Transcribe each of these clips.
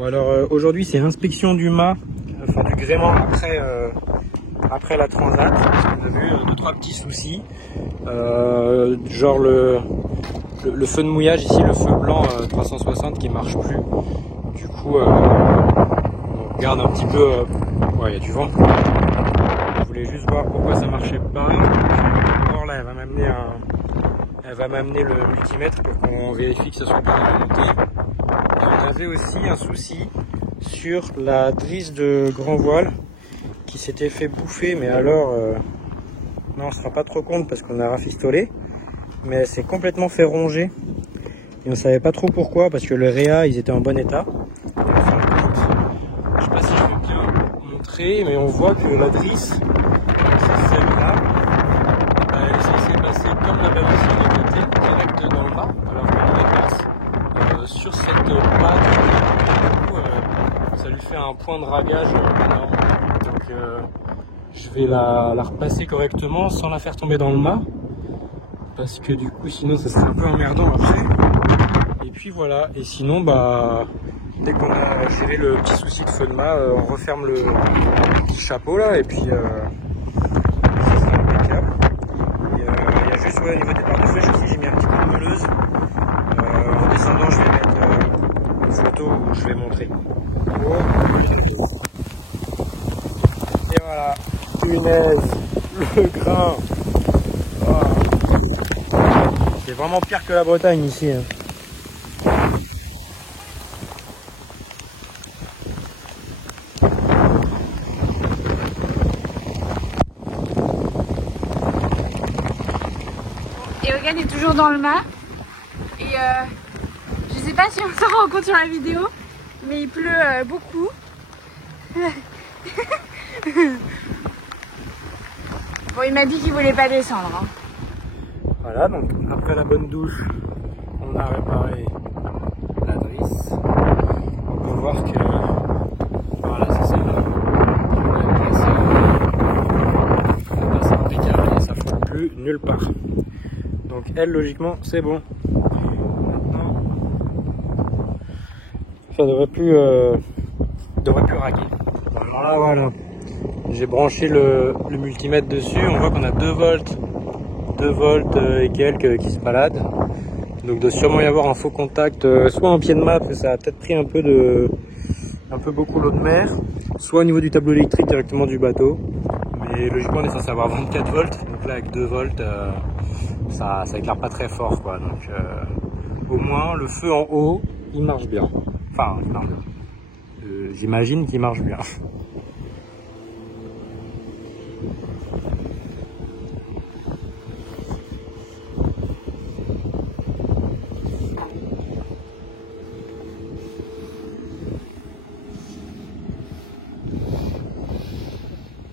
Bon alors aujourd'hui c'est inspection du mât, enfin du gréement après la transat. On a vu 2-3 petits soucis, genre le feu de mouillage ici, le feu blanc 360 qui marche plus. Du coup on regarde un petit peu, ouais il y a du vent. Je voulais juste voir pourquoi ça marchait pas. Alors là elle va m'amener le multimètre pour qu'on vérifie que ça soit bien remonté. On avait aussi un souci sur la drisse de grand voile qui s'était fait bouffer, mais alors non, on ne se rend pas trop compte parce qu'on a rafistolé, mais elle s'est complètement fait ronger et on ne savait pas trop pourquoi parce que le réa ils étaient en bon état. Je sais pas si je vais bien montrer, mais on voit que la drisse, c'est celle-là, elle est censée passer comme la balancière était direct dans le mât, alors qu'on les passe sur cette patte. Ça lui fait un point de ragage énorme. Donc je vais la repasser correctement sans la faire tomber dans le mât. Parce que du coup sinon ça serait un peu emmerdant après. Et puis voilà. Et sinon bah dès qu'on a géré le petit souci de feu de mât, on referme le chapeau là et puis ça sera impeccable. Et il y a juste au niveau des barres de flèche aussi j'ai mis un petit peu de meuleuse. En descendant je vais mettre une photo où je vais montrer. Et voilà, punaise, le grain. Oh. C'est vraiment pire que la Bretagne ici. Hein. Eogan est toujours dans le mât. Et je sais pas si on s'en rend compte sur la vidéo, mais il pleut beaucoup. Bon, il m'a dit qu'il voulait pas descendre. Hein. Voilà, donc après la bonne douche, on a réparé la drisse. On peut voir que voilà, c'est celle-là. Elle passe impeccable et ça ne flotte plus nulle part. Donc elle, logiquement, c'est bon. Maintenant, ça devrait plus raguer. Alors là, voilà. J'ai branché le multimètre dessus. On voit qu'on a 2 volts et quelques qui se baladent. Donc il doit sûrement y avoir un faux contact, soit en pied de mât, parce que ça a peut-être pris un peu beaucoup l'eau de mer, soit au niveau du tableau électrique directement du bateau. Mais logiquement on est censé avoir 24 volts. Donc là avec 2 volts, ça éclaire pas très fort quoi. Donc au moins le feu en haut, il marche bien. Enfin, il marche bien. J'imagine qu'il marche bien.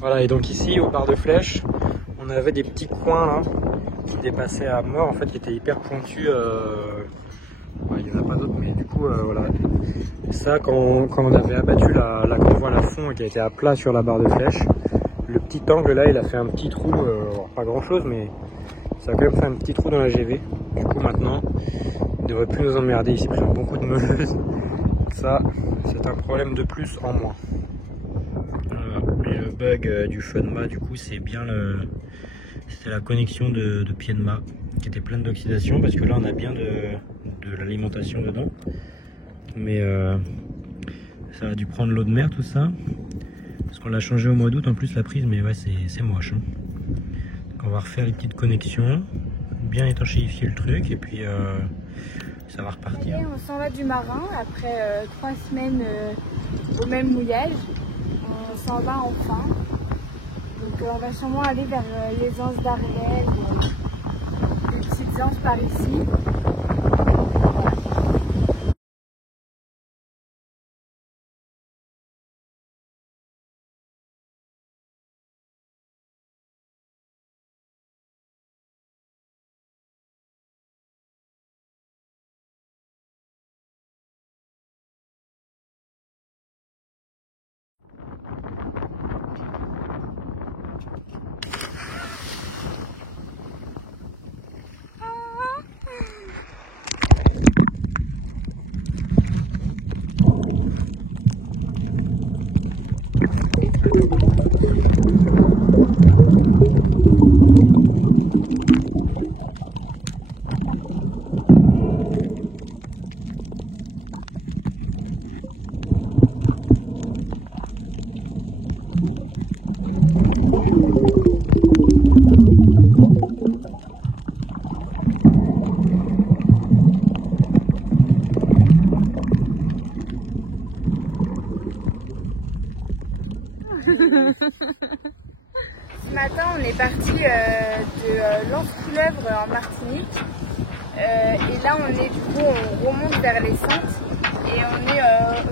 Voilà, et donc ici au bar de flèche, on avait des petits coins là qui dépassaient à mort, en fait, qui étaient hyper pointus. Ouais, il n'y en a pas d'autres, mais du coup, voilà. Et ça, quand on avait abattu la grande voile à fond et qui était à plat sur la barre de flèche, le petit angle là, il a fait un petit trou, pas grand chose, mais ça a quand même fait un petit trou dans la GV. Du coup, maintenant, il ne devrait plus nous emmerder. Il s'est pris un bon coup de meuleuse. Ça, c'est un problème de plus en moins. Et le bug du feu de mât, du coup, c'est bien c'était la connexion de pied de mât qui était pleine d'oxydation, parce que là on a bien de l'alimentation dedans, mais ça a dû prendre l'eau de mer tout ça, parce qu'on l'a changé au mois d'août en plus la prise, mais ouais c'est moche. Hein. Donc on va refaire les petites connexions, bien étanchéifier le truc et puis ça va repartir. Et on s'en va du marin après 3 semaines au même mouillage. On s'en va enfin. Donc on va sûrement aller vers les anses d'Ariel, des petites anses par ici. est parti de Lens-Couleuvre en Martinique. Et là, on remonte vers les Saintes. Et on est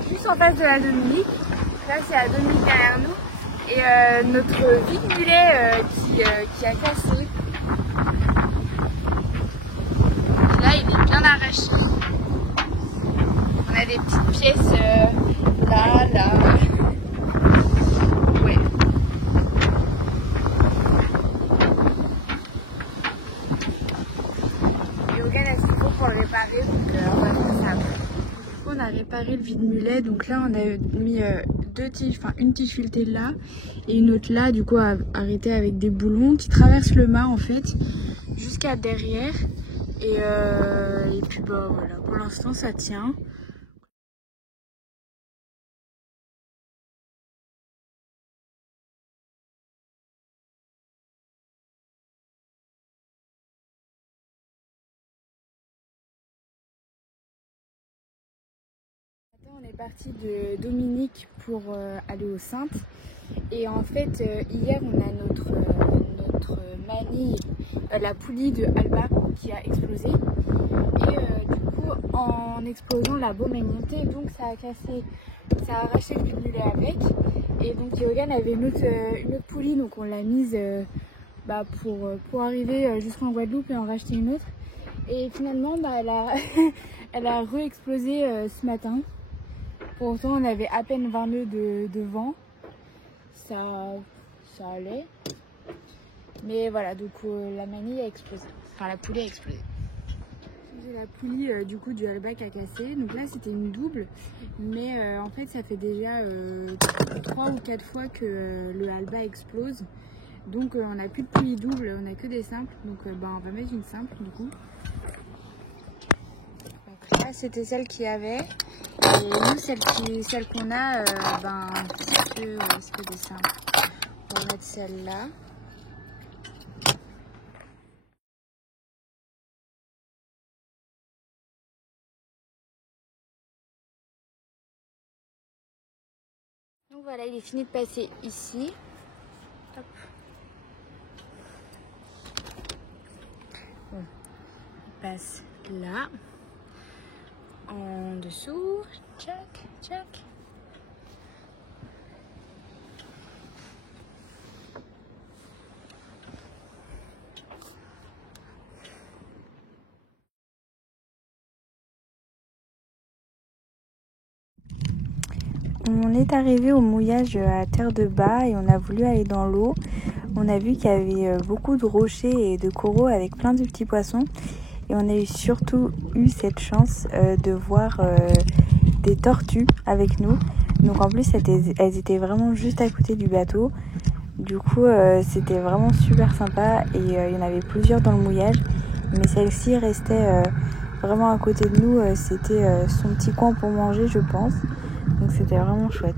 juste en face de la Dominique. Là, c'est la Dominique derrière nous. Et notre vide-mulet qui a cassé. Et là, il est bien arraché. On a des petites pièces là. Ouais. Et Hogan a ce qu'il faut pour le réparer, donc on va faire ça après. On a réparé le vide-mulet, donc là on a mis deux tiges, enfin une tige filetée là et une autre là, du coup arrêtée avec des boulons qui traversent le mât en fait jusqu'à derrière. Et puis bah voilà, pour l'instant ça tient. On est parti de Dominique pour aller aux Saintes. Et en fait, hier, on a notre manille, la poulie de Alba qui a explosé. Et du coup, en explosant, la baume est montée, donc ça a cassé, ça a arraché le vide-mulet avec. Et donc, Yogan avait une autre poulie, donc on l'a mise pour arriver jusqu'en Guadeloupe et en racheter une autre. Et finalement, elle a re-explosé ce matin. Pour autant, on avait à peine 20 nœuds de vent. Ça allait. Mais voilà, donc la manille a explosé. Enfin, la poulie a explosé. J'ai la poulie du coup du Alba qui a cassé. Donc là, c'était une double. Mais en fait, ça fait déjà 3 ou 4 fois que le Alba explose. Donc on n'a plus de poulie double, on n'a que des simples. Donc on va mettre une simple du coup. Donc là, c'était celle qu'il y avait. Et nous, celle qu'on a, c'est que des simples. On va mettre celle-là. Donc voilà, il est fini de passer ici. Hop. Bon, il passe là. En dessous, tchac, tchac. On est arrivé au mouillage à Terre de Bas et on a voulu aller dans l'eau. On a vu qu'il y avait beaucoup de rochers et de coraux avec plein de petits poissons. Et on a surtout eu cette chance de voir des tortues avec nous. Donc en plus, elles étaient vraiment juste à côté du bateau. Du coup, c'était vraiment super sympa. Et il y en avait plusieurs dans le mouillage. Mais celle-ci restait vraiment à côté de nous. C'était son petit coin pour manger, je pense. Donc c'était vraiment chouette.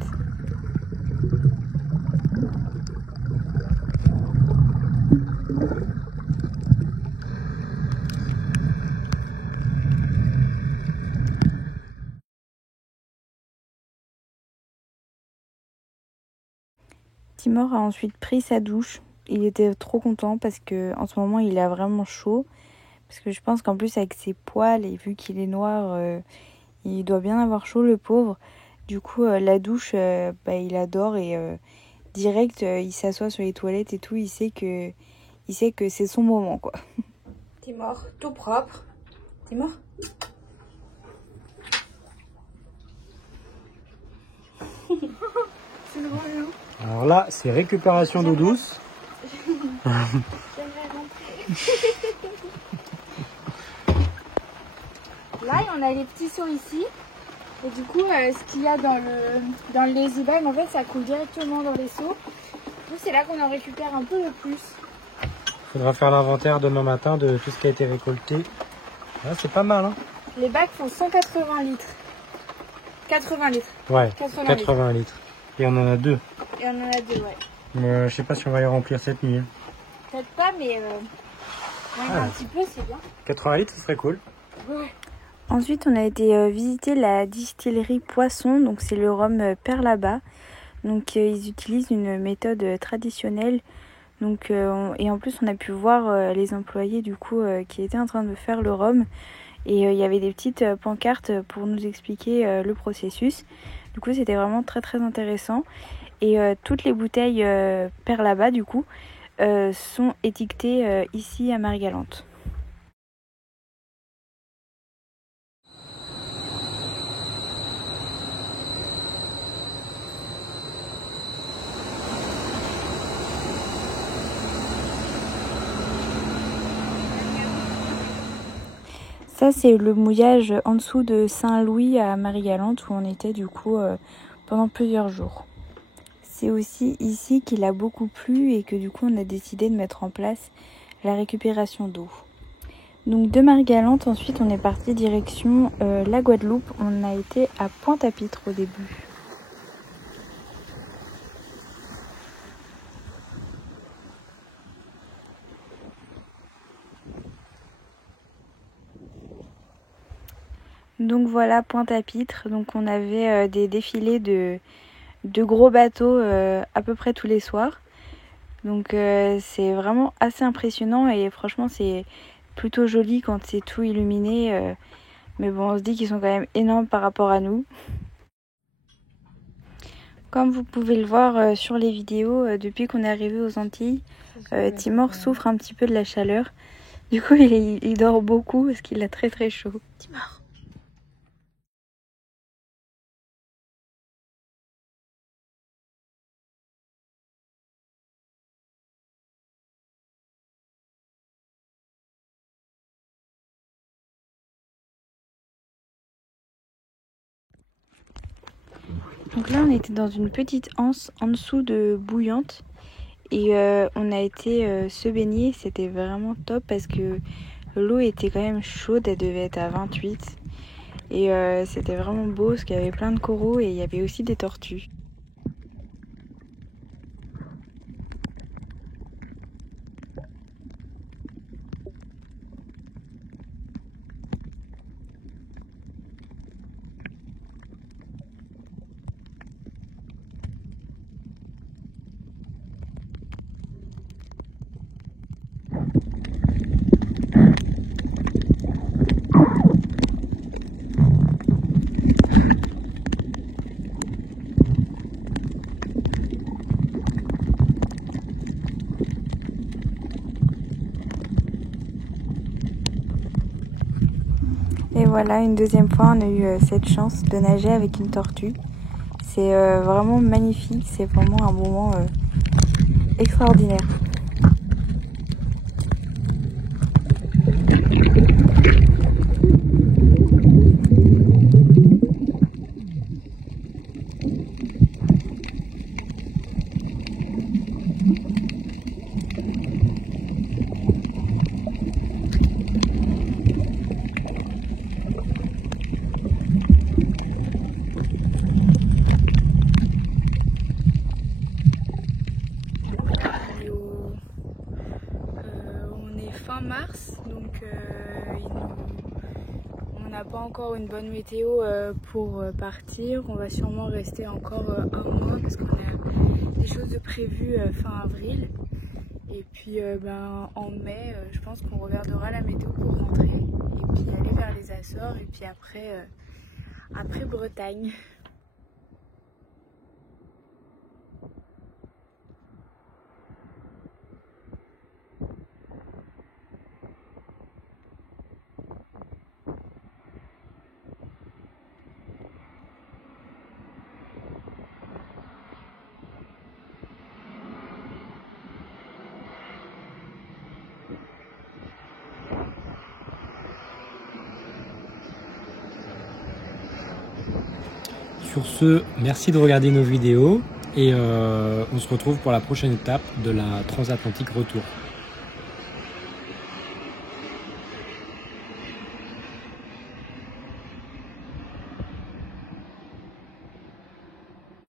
Timor a ensuite pris sa douche. Il était trop content parce que en ce moment il a vraiment chaud. Parce que je pense qu'en plus avec ses poils et vu qu'il est noir, il doit bien avoir chaud le pauvre. Du coup la douche, il adore et direct il s'assoit sur les toilettes et tout. Il sait que c'est son moment quoi. Timor, tout propre. Timor. C'est le bon loup. Alors là, c'est récupération d'eau douce. J'aimerais rentrer. Là, on a les petits seaux ici. Et du coup, ce qu'il y a dans le lazy bag, en fait, ça coule directement dans les seaux. Nous, c'est là qu'on en récupère un peu le plus. Il faudra faire l'inventaire demain matin de tout ce qui a été récolté. Là, c'est pas mal, hein. Les bacs font 180 litres. 80 litres. Ouais, 80 litres. Et on en a 2. Et on en a 2, ouais. Je sais pas si on va y remplir cette nuit. Peut-être pas, mais un petit peu, c'est bien. 80 litres, ce serait cool. Ouais. Ensuite, on a été visiter la distillerie Poisson, donc c'est le rhum Perlaba. Donc ils utilisent une méthode traditionnelle Donc, et en plus, on a pu voir les employés du coup qui étaient en train de faire le rhum. Et il y avait des petites pancartes pour nous expliquer le processus. Du coup, c'était vraiment très très intéressant. Et toutes les bouteilles Perlaba, du coup, sont étiquetées ici à Marie-Galante. Ça, c'est le mouillage en dessous de Saint-Louis à Marie-Galante où on était du coup pendant plusieurs jours. C'est aussi ici qu'il a beaucoup plu et que du coup on a décidé de mettre en place la récupération d'eau. Donc de Marie-Galante, ensuite on est parti direction la Guadeloupe. On a été à Pointe-à-Pitre au début. Donc voilà Pointe-à-Pitre. Donc on avait des défilés de gros bateaux à peu près tous les soirs. Donc c'est vraiment assez impressionnant et franchement c'est plutôt joli quand c'est tout illuminé. Mais bon, on se dit qu'ils sont quand même énormes par rapport à nous. Comme vous pouvez le voir sur les vidéos, depuis qu'on est arrivé aux Antilles, Timor souffre un petit peu de la chaleur. Du coup il dort beaucoup parce qu'il a très très chaud. Timor. Donc là on était dans une petite anse en dessous de Bouillante et on a été se baigner, c'était vraiment top parce que l'eau était quand même chaude, elle devait être à 28 et c'était vraiment beau parce qu'il y avait plein de coraux et il y avait aussi des tortues. Et voilà, une deuxième fois, on a eu cette chance de nager avec une tortue. C'est vraiment magnifique, c'est vraiment un moment extraordinaire. Fin mars, donc on n'a pas encore une bonne météo pour partir. On va sûrement rester encore un mois parce qu'on a des choses de prévues fin avril. Et puis en mai, je pense qu'on regardera la météo pour rentrer et puis aller vers les Açores et puis après Bretagne. Sur ce, merci de regarder nos vidéos et on se retrouve pour la prochaine étape de la transatlantique retour.